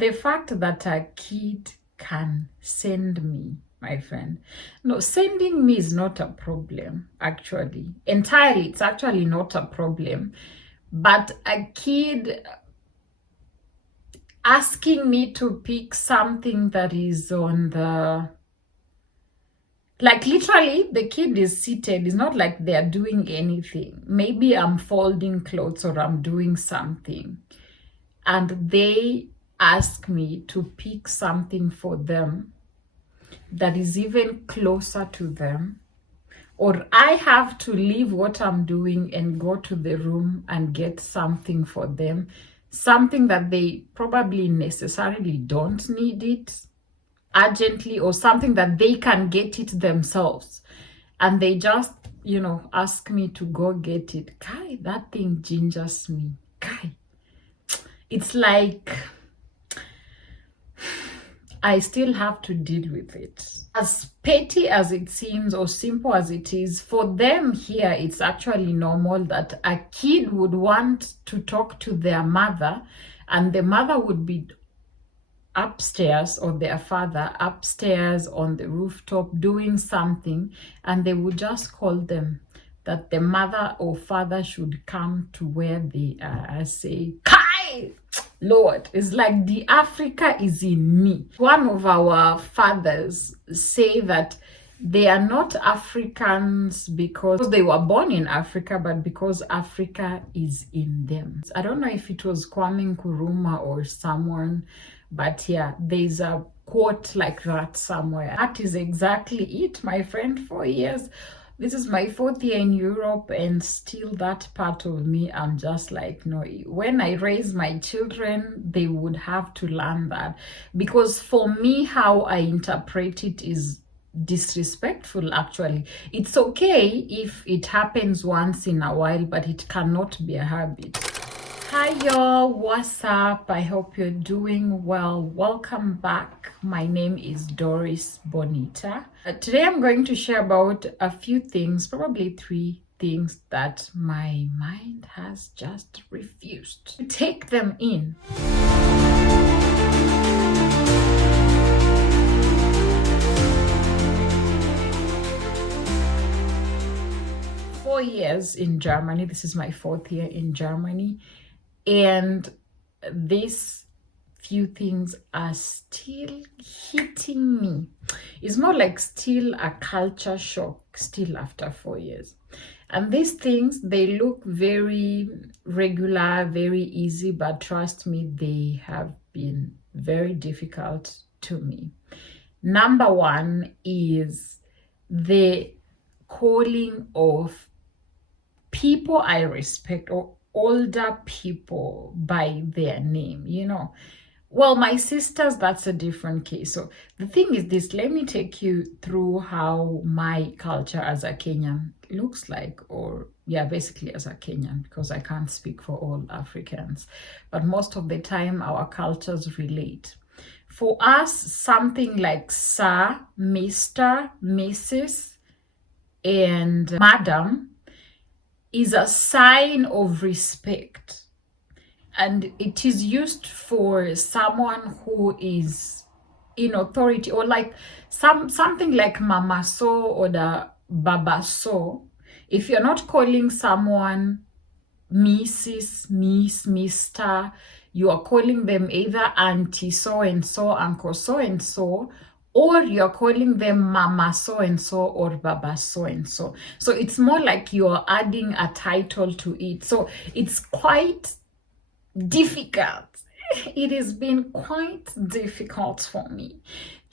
the fact that a kid can send me, my friend. No, sending me is not a problem, actually. Entirely, it's actually not a problem. But a kid asking me to pick something that is on the, like literally the kid is seated. It's not like they're doing anything. Maybe I'm folding clothes or I'm doing something. And they ask me to pick something for them that is even closer to them, or I have to leave what I'm doing and go to the room and get something for them, something that they probably necessarily don't need it urgently, or something that they can get it themselves, and they just, ask me to go get it. Kai, that thing gingers me. Kai, it's like I still have to deal with it. As petty as it seems or simple as it is, for them here, it's actually normal that a kid would want to talk to their mother, and the mother would be upstairs, or their father upstairs on the rooftop doing something, and they would just call them that the mother or father should come to where they are. I say, Kai! Lord, it's like the Africa is in me. One of our fathers say that they are not Africans because they were born in Africa, but because Africa is in them. I don't know if it was Kwame Nkrumah or someone, but yeah, there's a quote like that somewhere. That is exactly it, my friend. 4 years. This is my 4th year in Europe, and still that part of me, I'm just like, no, when I raise my children, they would have to learn that. Because for me, how I interpret it is disrespectful, actually. It's okay if it happens once in a while, but it cannot be a habit. Hi y'all, what's up? I hope you're doing well. Welcome back. My name is Doris Bonitah. Today I'm going to share about a few things, probably 3 things that my mind has just refused to take them in. Four years in Germany. This is my 4th year in Germany. And these few things are still hitting me. It's more like still a culture shock, still after 4 years. And these things, they look very regular, very easy, but trust me, they have been very difficult to me. Number 1 is the calling of people I respect, or older people, by their name. Well, my sisters, that's a different case. So the thing is this, let me take you through how my culture as a Kenyan looks like, or basically as a Kenyan, because I can't speak for all Africans, but most of the time our cultures relate. For us, something like Sir, Mr., Mrs., and Madam is a sign of respect, and it is used for someone who is in authority, or like something like Mama So or the Baba So. If you're not calling someone Mrs., Miss, Mr., you are calling them either Auntie so and so, Uncle so and so, or you're calling them Mama so and so or Baba so and so. So it's more like you're adding a title to it. So it's quite difficult. It has been quite difficult for me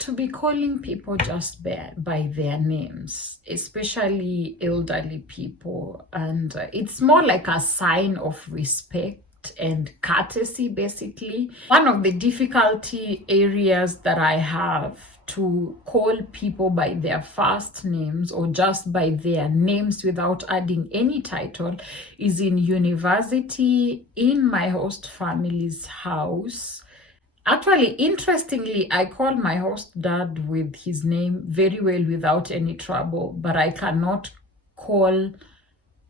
to be calling people just by their names, especially elderly people. And it's more like a sign of respect and courtesy, basically. One of the difficulty areas that I have to call people by their first names, or just by their names without adding any title, is in university, in my host family's house. Actually, interestingly, I call my host dad with his name very well without any trouble, but I cannot call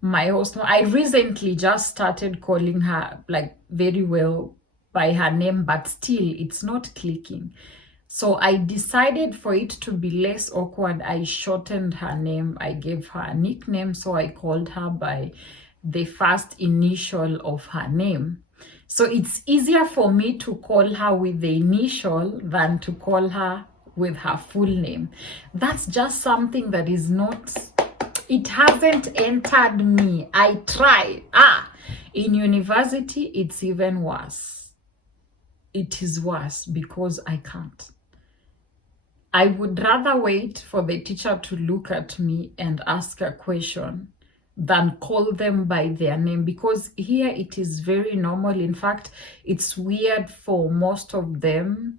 my host. I recently just started calling her like very well by her name, but still it's not clicking. So I decided for it to be less awkward, I shortened her name. I gave her a nickname, so I called her by the first initial of her name. So it's easier for me to call her with the initial than to call her with her full name. That's just something that is not, it hasn't entered me. I try. In university, it's even worse. It is worse because I can't. I would rather wait for the teacher to look at me and ask a question than call them by their name, because here it is very normal. In fact, it's weird for most of them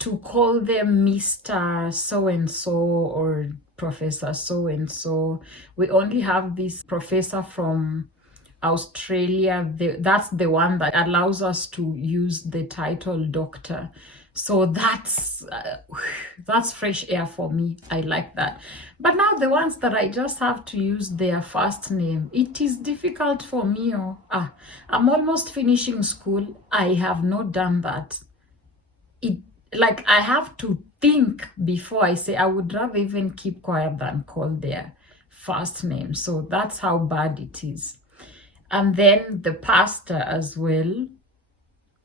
to call them Mr. So-and-so or Professor so-and-so. We only have this professor from Australia. That's the one that allows us to use the title doctor. So that's fresh air for me. I like that. But now the ones that I just have to use their first name, it is difficult for me. I'm almost finishing school. I have not done that. I have to think before I say. I would rather even keep quiet than call their first name. So that's how bad it is. And then the pastor as well.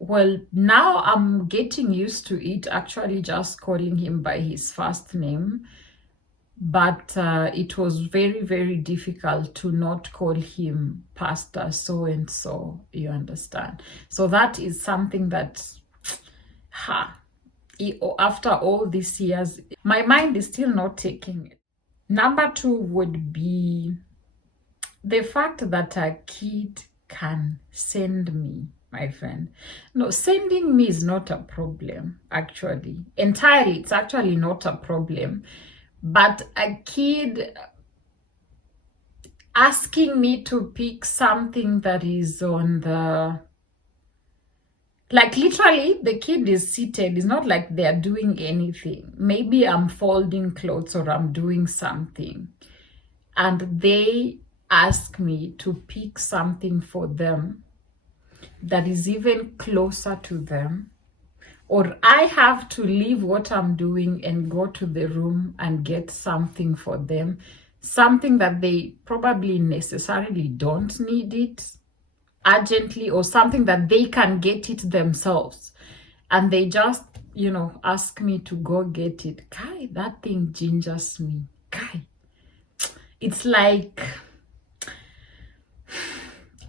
Well, now I'm getting used to it, actually just calling him by his first name. But it was very, very difficult to not call him Pastor so-and-so, you understand? So that is something that, after all these years, my mind is still not taking it. Number 2 would be the fact that a kid can send me, my friend. No, sending me is not a problem, actually. Entirely, it's actually not a problem. But a kid asking me to pick something that is on the... Like literally, the kid is seated. It's not like they're doing anything. Maybe I'm folding clothes or I'm doing something. And they ask me to pick something for them that is even closer to them, or I have to leave what I'm doing and go to the room and get something for them, something that they probably necessarily don't need it urgently, or something that they can get it themselves, and they just, ask me to go get it. Kai, that thing gingers me. Kai, it's like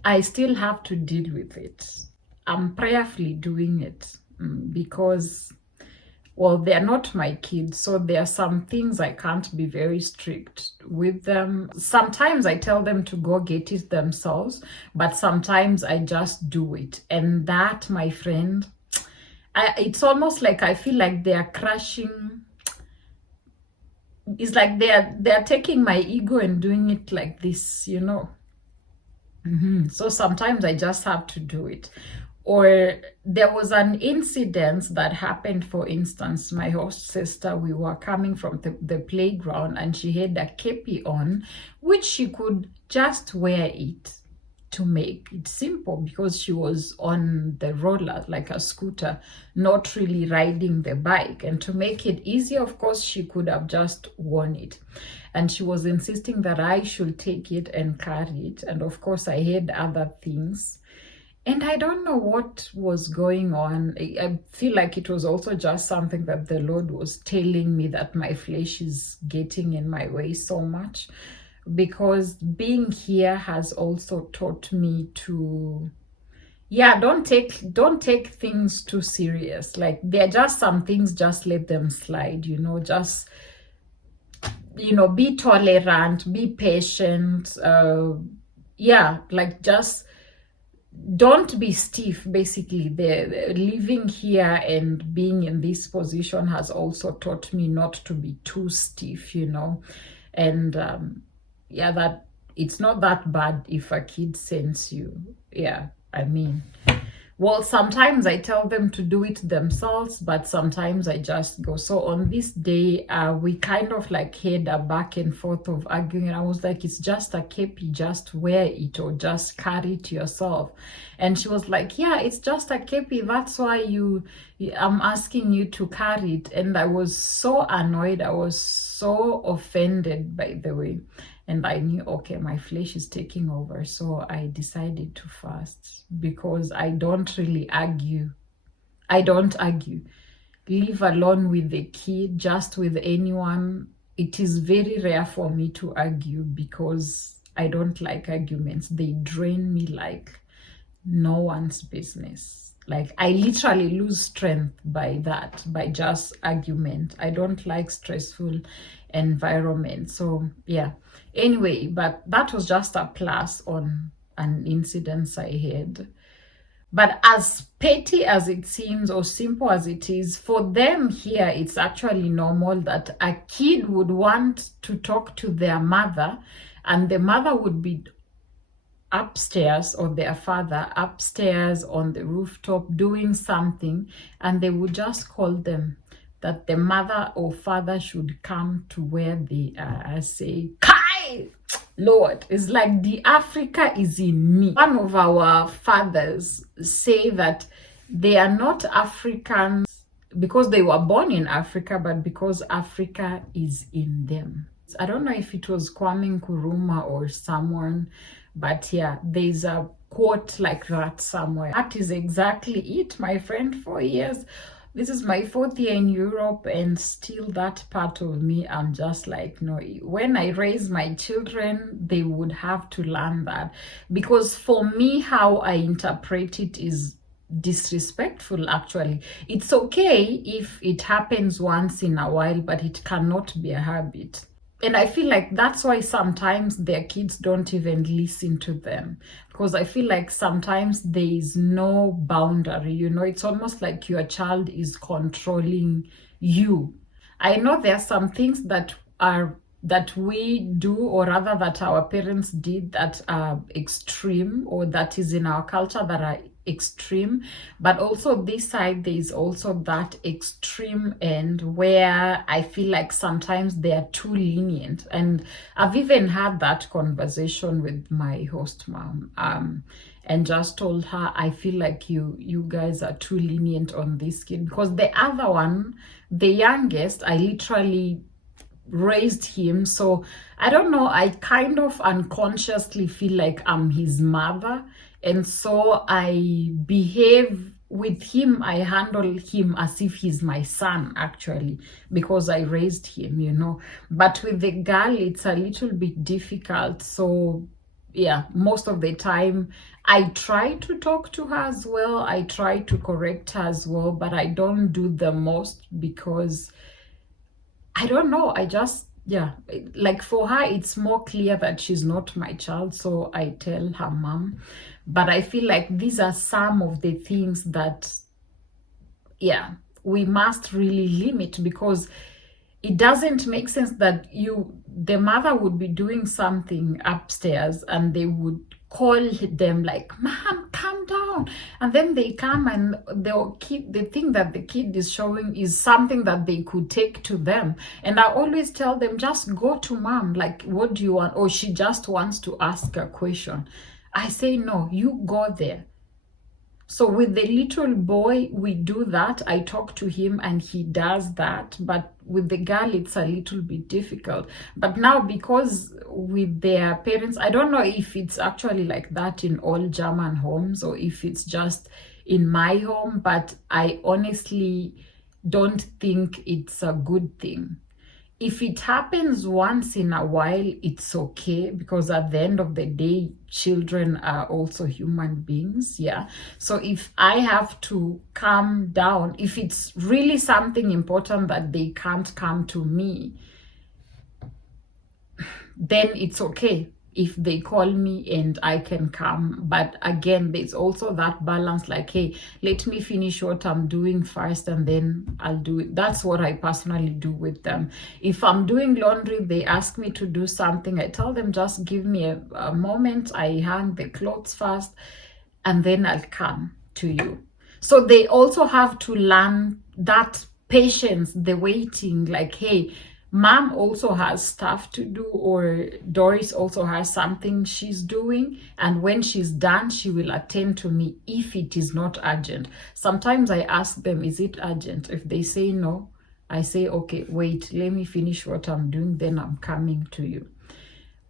I still have to deal with it. I'm prayerfully doing it because, well, they're not my kids. So there are some things I can't be very strict with them. Sometimes I tell them to go get it themselves, but sometimes I just do it. And that, my friend, it's almost like I feel like they're crushing. It's like they're taking my ego and doing it like this, So sometimes I just have to do it. Or there was an incident that happened, for instance, my host sister, we were coming from the playground and she had a kepi on, which she could just wear it to make it simple because she was on the roller, like a scooter, not really riding the bike. And to make it easier, of course, she could have just worn it. And she was insisting that I should take it and carry it. And of course, I had other things. And I don't know what was going on. I feel like it was also just something that the Lord was telling me, that my flesh is getting in my way so much. Because being here has also taught me to, don't take things too serious. Like, they're just some things, just let them slide, just, be tolerant, be patient. Just don't be stiff. Basically, the living here and being in this position has also taught me not to be too stiff, and that it's not that bad if a kid sends you. I mean, Well, sometimes I tell them to do it themselves, but sometimes I just go. So on this day, we kind of like had a back and forth of arguing. And I was like, it's just a kepi, just wear it or just carry it yourself. And she was like, yeah, it's just a kepi. That's why I'm asking you to carry it. And I was so annoyed. I was so offended, by the way. And I knew, okay, my flesh is taking over. So I decided to fast because I don't really argue. I don't argue. Leave alone with the kid, just with anyone. It is very rare for me to argue because I don't like arguments. They drain me like no one's business. Like I literally lose strength by that, by just argument. I don't like stressful environment. So yeah, anyway, but that was just a plus on an incident I had. But as petty as it seems or simple as it is, for them here, it's actually normal that a kid would want to talk to their mother and the mother would be upstairs, or their father upstairs on the rooftop doing something, and they would just call them that the mother or father should come to where they are. I say, Kai, Lord, it's like the Africa is in me. One of our fathers say that they are not Africans because they were born in Africa, but because Africa is in them. I don't know if it was Kwame Nkrumah or someone, but yeah, there's a quote like that somewhere. That is exactly it, my friend. 4 years. This is my 4th year in Europe, and still that part of me, I'm just like, no, when I raise my children, they would have to learn that. Because for me, how I interpret it is disrespectful, actually. It's okay if it happens once in a while, but it cannot be a habit. And I feel like that's why sometimes their kids don't even listen to them, because I feel like sometimes there is no boundary, you know. It's almost like your child is controlling you. I know there are some things that we do, or rather that our parents did, that are extreme, or that is in our culture that are extreme, but also this side there is also that extreme end where I feel like sometimes they are too lenient. And I've even had that conversation with my host mom, and just told her, I feel like you guys are too lenient on this kid, because the other one, the youngest, I literally raised him. So I don't know, I kind of unconsciously feel like I'm his mother, and so I behave with him, I handle him as if he's my son, actually, because I raised him, you know. But with the girl, it's a little bit difficult. So yeah, most of the time I try to talk to her as well, I try to correct her as well, but I don't do the most because I don't know, I just, yeah, like for her, it's more clear that she's not my child, so I tell her mom. But I feel like these are some of the things that, yeah, we must really limit, because it doesn't make sense that the mother would be doing something upstairs and they would call them like, Mom, calm down. And then they come and the thing that the kid is showing is something that they could take to them. And I always tell them, just go to mom, like, what do you want? Or she just wants to ask a question. I say, no, you go there. So with the little boy, we do that. I talk to him and he does that. But with the girl, it's a little bit difficult. But now, because with their parents, I don't know if it's actually like that in all German homes or if it's just in my home, but I honestly don't think it's a good thing. If it happens once in a while, it's okay, because at the end of the day, children are also human beings, yeah. So if I have to calm down, if it's really something important that they can't come to me, then it's okay if they call me and I can come. But again, there's also that balance, like, hey, let me finish what I'm doing first and then I'll do it. That's what I personally do with them. If I'm doing laundry, they ask me to do something, I tell them, just give me a moment, I hang the clothes first and then I'll come. to you. So they also have to learn that patience, the waiting, like, hey, mom also has stuff to do, or Doris also has something she's doing, and when she's done, she will attend to me if it is not urgent. Sometimes I ask them, is it urgent? If they say no, I say, okay, wait, let me finish what I'm doing, then I'm coming to you.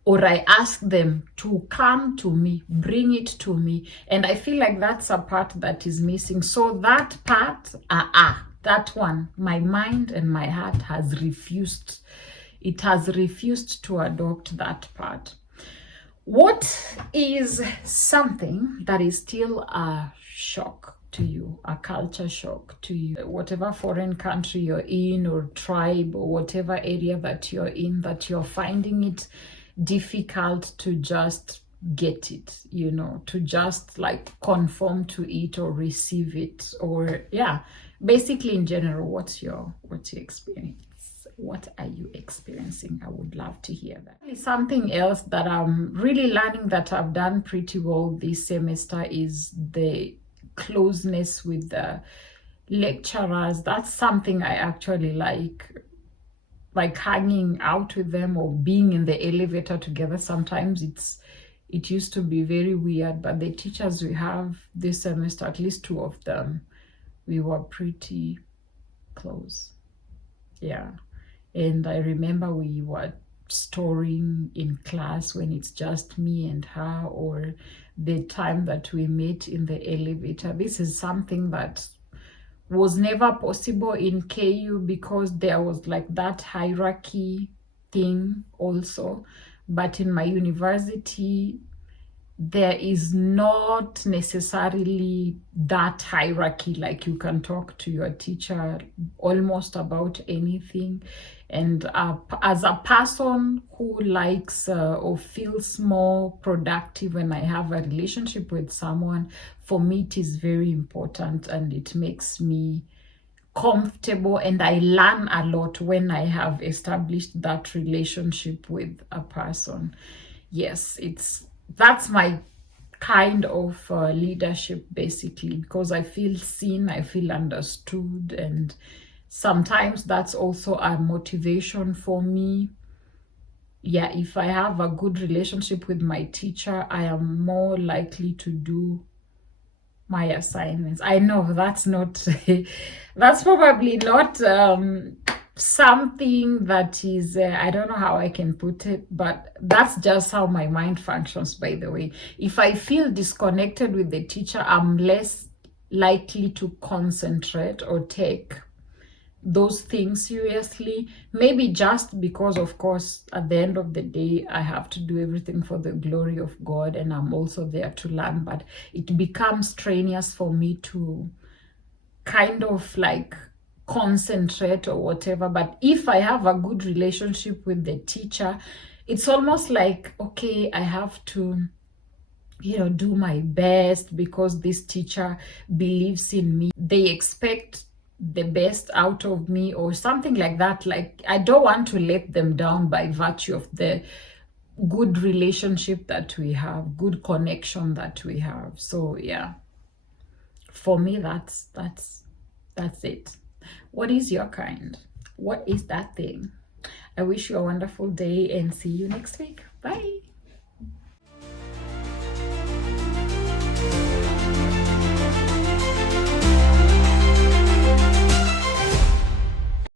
Or I ask them to come to me, bring it to me. And I feel like that's a part that is missing. So that part, that one, my mind and my heart has refused. It has refused to adopt that part. What is something that is still a shock to you, a culture shock to you? Whatever foreign country you're in, or tribe, or whatever area that you're in, that you're finding it difficult to just get it, to just like conform to it or receive it, or basically in general, what's your experience? What are you experiencing? I would love to hear that. Something else that I'm really learning that I've done pretty well this semester is the closeness with the lecturers. That's something I actually like hanging out with them or being in the elevator together. Sometimes it used to be very weird, but the teachers we have this semester, at least 2 of them, we were pretty close. Yeah. And I remember we were storing in class when it's just me and her, or the time that we met in the elevator. This is something that was never possible in KU because there was like that hierarchy thing also. But in my university, there is not necessarily that hierarchy. Like, you can talk to your teacher almost about anything. And as a person who likes or feels more productive when I have a relationship with someone, for me it is very important, and it makes me comfortable, and I learn a lot when I have established that relationship with a person. Yes, that's my kind of leadership, basically, because I feel seen, I feel understood, and sometimes that's also a motivation for me. Yeah, if I have a good relationship with my teacher, I am more likely to do my assignments. I know that's not that's probably not something that is I don't know how I can put it, but that's just how my mind functions, by the way. If I feel disconnected with the teacher, I'm less likely to concentrate or take those things seriously. Maybe just because, of course, at the end of the day, I have to do everything for the glory of God, and I'm also there to learn, but it becomes strenuous for me to kind of like concentrate or whatever. But if I have a good relationship with the teacher, it's almost like, okay, I have to do my best because this teacher believes in me. They expect the best out of me, or something like that. Like, I don't want to let them down by virtue of the good relationship that we have, good connection that we have. So yeah, for me, that's it. What is your kind? What is that thing? I wish you a wonderful day, and see you next week. Bye.